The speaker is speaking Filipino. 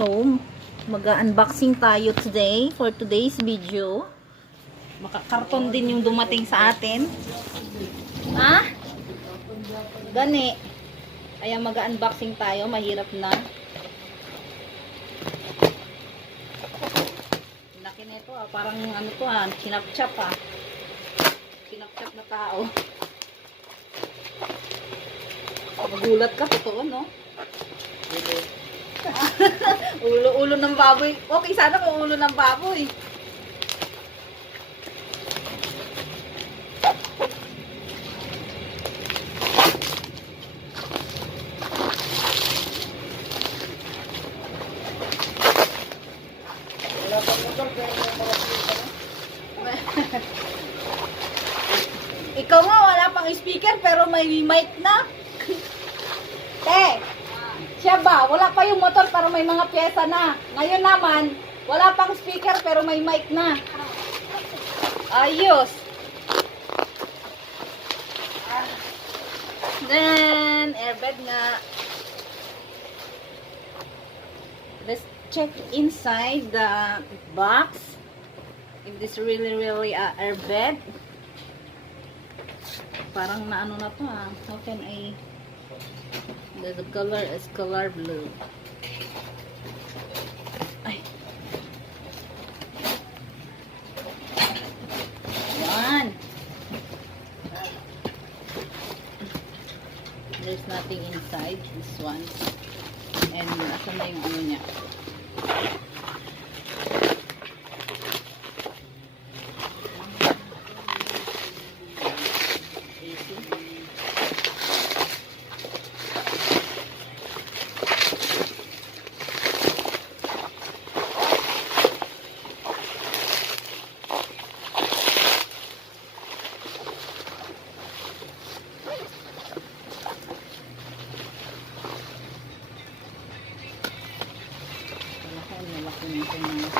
So, mag-unboxing tayo today for today's video. Makakarton din yung dumating sa atin. Ha? Gani. Kaya mag-unboxing tayo. Mahirap na. Laki nito ah. Parang ano to ah. Chinap-chap ah. Chinap-chap na tao. Magulat ka. Totoo no? Ulo ng baboy. Okay, sana kung ulo ng baboy. Ikaw nga, wala pang speaker pero may mic na. Siya ba? Wala pa yung motor pero may mga pyesa na. Ngayon naman, wala pang speaker pero may mic na. Ayos. Then, airbag nga. Let's check inside the box. If this really airbag. Parang naano na to ah. How can I... The color is color blue. Ay. Yan. There's nothing inside this one. And asan na yung ano niya? Malaki nito.